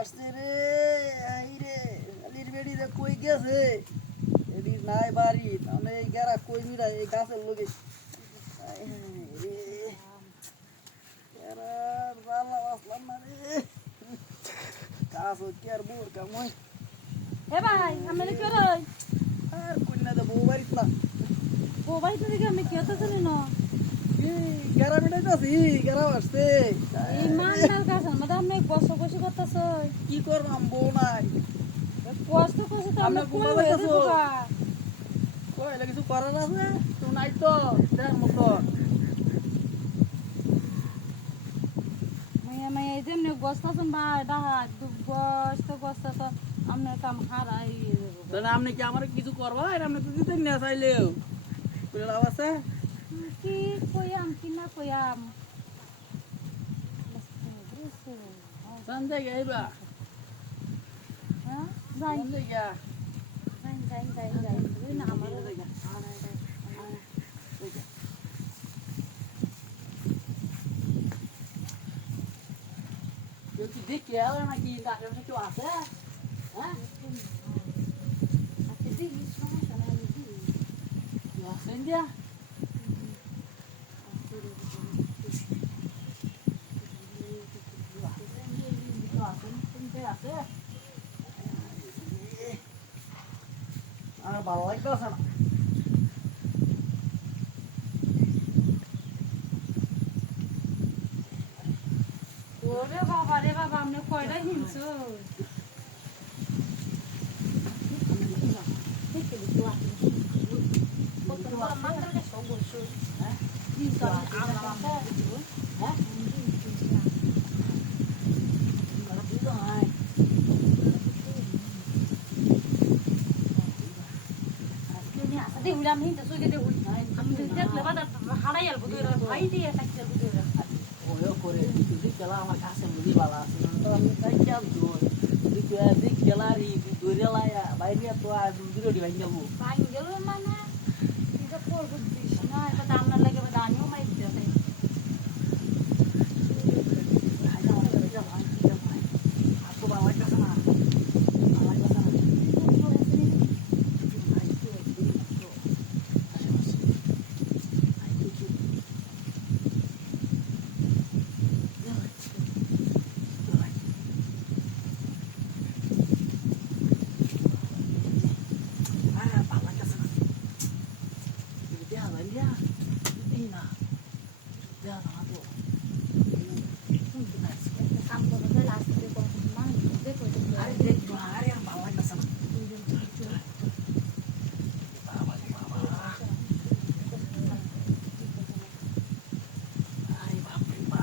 আসছে রে, আই রে, আলির বেড়ি যে কই গেছে, এদির নাই বাড়ি, তাহলে এই গেরা কই মিরা এই গাছের লগে, আই রে, গেরা জানলা বাসলাম না রে, গাছ হচ্ছে আর বোর কামই, এ ভাই আমি কি রই আর কন্যা তো বউ বাড়িত না, ও ভাই তো দেখি আমি কি হতে জানি না গেরা মিটাইতেছি, গেরা আসছে, এই মান নাল গাছ আমাদের আমি বসে বসে করতেছ কি করবাম বউ নাই, কষ্ট করছে তো আমরা আমরা কোন ঘুমাবো হয়ে যাচ্ছো? দেবো গা কইলে কিছু করার আছে, তো নাই তো, দেখ মতন, মাইয়া মাইয়া এই যেমনি গস্তাছন ভাই ডাহা গস্ত তো আমরা কাম হারাই দেবো তাহলে আপনি কি আমার কিছু করবা আর আপনি তো দিতেন না চাইলেও বুঝে লাভ আছে কি কইয়াম কি না কইয়াম সন্ধ্যে গাইবা হ্যাঁ যাই সন্ধ্যে গা যাই না আমার কেউ কি দেখে এলো নাকি আশেপাশে কেউ আছে হ্যাঁ আচ্ছা দিই সমস্যা নাই আমি দিই কেউ আছেন দিয়া আর ভালো লাগতেছে না ওরে বাবা রে বাবা আপনি কয়টা হিংছো দেখুন আমি হিংসা সুইকে দেখুন আমি দেখলে বাজার হারাই আলবো দুই ভাই দিয়ে থাকতে দুই ওয়ো করে তুই খেলা আমার কাছে মুদি বালা আছে তো আমি তাই চাপ জোর তুই খেলা রি দূরে লায়া বাইরে তো আর দূরে দি ভাঙ যাবো ভাঙ্গেল মানে এটা করবো দিস না এটা দাম না লাগে দানিও মাই দিতে তাই কাম করতে লাস্টে কোন মান দেখো Ay, va, va.